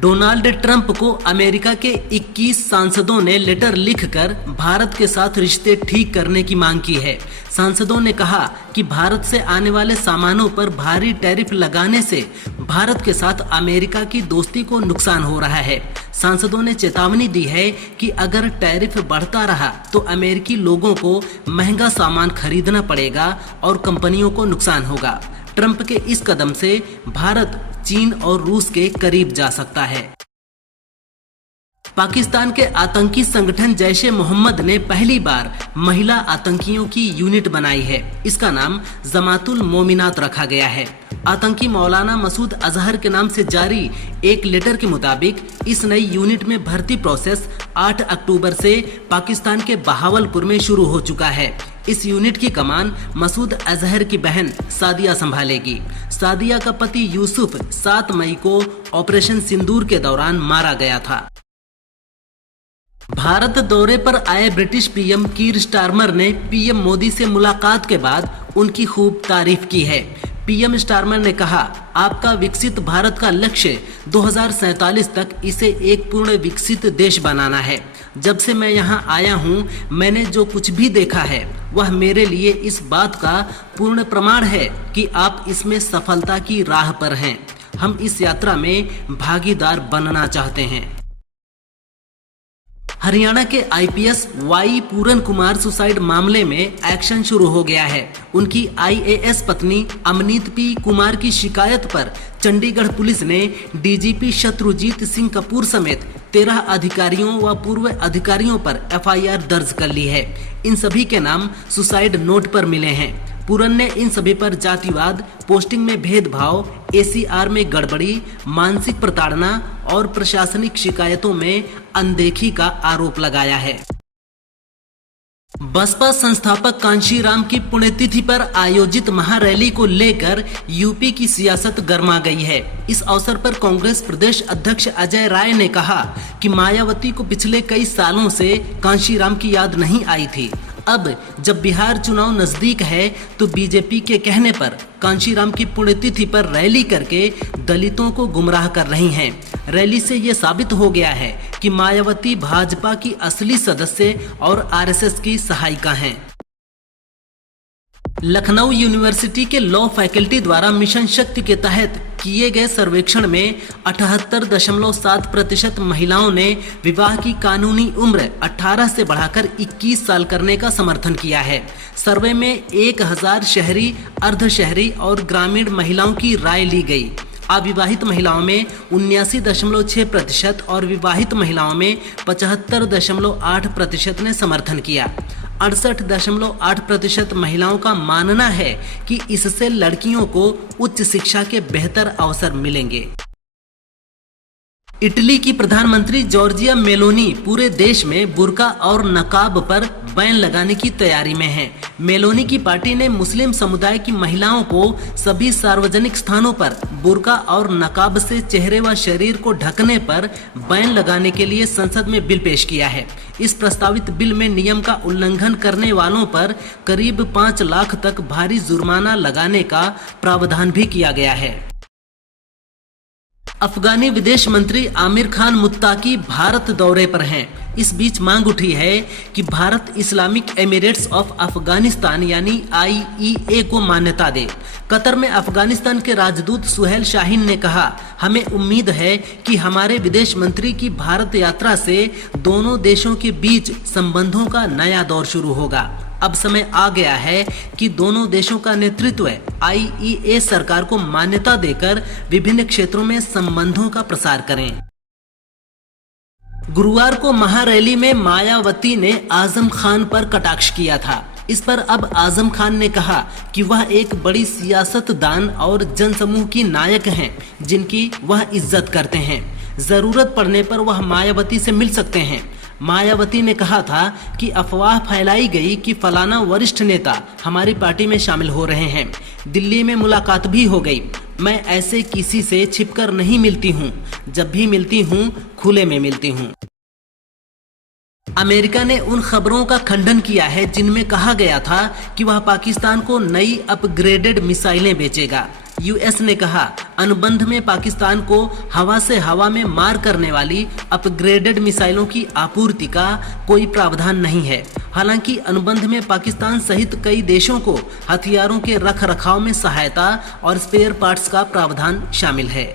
Donald Trump को America के 21 सांसदों ने लेटर लिखकर भारत के साथ रिश्ते ठीक करने की मांग की है। सांसदों ने कहा कि भारत से आने वाले सामानों पर भारी टैरिफ लगाने से भारत के साथ अमेरिका की दोस्ती को नुकसान हो रहा है। सांसदों ने चेतावनी दी है कि अगर टैरिफ बढ़ता रहा तो अमेरिकी लोगों को महंगा सामान खरीदना पड़ेगा और कंपनियों को नुकसान होगा। ट्रंप के इस कदम से भारत चीन और रूस के करीब जा सकता है। पाकिस्तान के आतंकी संगठन जैश ए मोहम्मद ने पहली बार महिला आतंकियों की यूनिट बनाई है। इसका नाम जमातुल मोमिनात रखा गया है। आतंकी मौलाना मसूद अजहर के नाम से जारी एक लेटर के मुताबिक इस नई यूनिट में भर्ती प्रोसेस 8 अक्टूबर से पाकिस्तान के बहावलपुर में शुरू हो चुका है। इस यूनिट की कमान मसूद अजहर की बहन सादिया संभालेगी। सादिया का पति यूसुफ 7 मई को ऑपरेशन सिंदूर के दौरान मारा गया था। भारत दौरे पर आए ब्रिटिश पीएम कीर स्टारमर ने पीएम मोदी से मुलाकात के बाद उनकी खूब तारीफ की है। पीएम स्टारमर ने कहा, आपका विकसित भारत का लक्ष्य 2047 तक इसे एक पूर्ण विकसित देश बनाना है। जब से मैं यहाँ आया हूँ मैंने जो कुछ भी देखा है वह मेरे लिए इस बात का पूर्ण प्रमाण है कि आप इसमें सफलता की राह पर हैं। हम इस यात्रा में भागीदार बनना चाहते हैं। हरियाणा के आईपीएस वाई पूरन कुमार सुसाइड मामले में एक्शन शुरू हो गया है। उनकी आईएएस पत्नी अमनीत पी कुमार की शिकायत पर चंडीगढ़ पुलिस ने डीजीपी शत्रुजीत सिंह कपूर समेत 13 अधिकारियों व पूर्व अधिकारियों पर एफआईआर दर्ज कर ली है। इन सभी के नाम सुसाइड नोट पर मिले हैं। पूरन ने इन सभी पर जातिवाद, पोस्टिंग में भेदभाव, एसीआर में गड़बड़ी, मानसिक प्रताड़ना और प्रशासनिक शिकायतों में अनदेखी का आरोप लगाया है। बसपा संस्थापक कांशीराम की पुण्यतिथि पर आयोजित महारैली को लेकर यूपी की सियासत गर्मा गई है। इस अवसर पर कांग्रेस प्रदेश अध्यक्ष अजय राय ने कहा कि मायावती को पिछले कई सालों से कांशीराम की याद नहीं आई थी। अब जब बिहार चुनाव नजदीक है तो बीजेपी के कहने पर कांशीराम की पुण्यतिथि पर रैली करके दलितों को गुमराह कर रही हैं। रैली से ये साबित हो गया है कि मायावती भाजपा की असली सदस्य और आरएसएस की सहायिका हैं। लखनऊ यूनिवर्सिटी के लॉ फैकल्टी द्वारा मिशन शक्ति के तहत किए गए सर्वेक्षण में 78.7% महिलाओं ने विवाह की कानूनी उम्र 18 से बढ़ाकर 21 साल करने का समर्थन किया है। सर्वे में 1000 शहरी, अर्ध शहरी और ग्रामीण महिलाओं की राय ली गई। अविवाहित महिलाओं में 79.6% और विवाहित महिलाओं में 75.8% ने समर्थन किया। 68.8% महिलाओं का मानना है कि इससे लड़कियों को उच्च शिक्षा के बेहतर अवसर मिलेंगे। इटली की प्रधानमंत्री जॉर्जिया मेलोनी पूरे देश में बुर्का और नकाब पर बैन लगाने की तैयारी में है। मेलोनी की पार्टी ने मुस्लिम समुदाय की महिलाओं को सभी सार्वजनिक स्थानों पर बुर्का और नकाब से चेहरे व शरीर को ढकने पर बैन लगाने के लिए संसद में बिल पेश किया है। इस प्रस्तावित बिल में नियम का उल्लंघन करने वालों पर करीब 5 लाख तक भारी जुर्माना लगाने का प्रावधान भी किया गया है। अफगानी विदेश मंत्री आमिर खान मुत्ताकी भारत दौरे पर हैं। इस बीच मांग उठी है कि Bharat Islamic Emirates of Afghanistan यानी IEA को मान्यता दे। कतर में अफगानिस्तान के राजदूत सुहेल शाहीन ने कहा, हमें उम्मीद है कि हमारे विदेश मंत्री की भारत यात्रा से दोनों देशों के बीच संबंधों का नया दौर शुरू होगा। अब समय आ गया है कि दोनों देशों का नेतृत्व IEA सरकार को मान्यता देकर विभिन्न क्षेत्रों में संबंधों का प्रसार करें। गुरुवार को महारैली में मायावती ने आजम खान पर कटाक्ष किया था। इस पर अब आजम खान ने कहा कि वह एक बड़ी सियासतदान और जनसमूह की नायक हैं जिनकी वह इज्जत करते हैं। जरूरत पड़ने पर वह मायावती से मिल सकते हैं। मायावती ने कहा था कि अफवाह फैलाई गई कि फलाना वरिष्ठ नेता हमारी पार्टी में शामिल हो रहे हैं। दिल्ली में मुलाकात भी हो गई। मैं ऐसे किसी से छिपकर नहीं मिलती हूँ। जब भी मिलती हूँ खुले में मिलती हूँ। अमेरिका ने उन खबरों का खंडन किया है जिनमें कहा गया था कि वह पाकिस्तान को नई अपग्रेडेड मिसाइलें बेचेगा। यूएस ने कहा, अनुबंध में पाकिस्तान को हवा से हवा में मार करने वाली अपग्रेडेड मिसाइलों की आपूर्ति का कोई प्रावधान नहीं है। हालांकि अनुबंध में पाकिस्तान सहित कई देशों को हथियारों के रख रखाव में सहायता और स्पेयर पार्ट्स का प्रावधान शामिल है।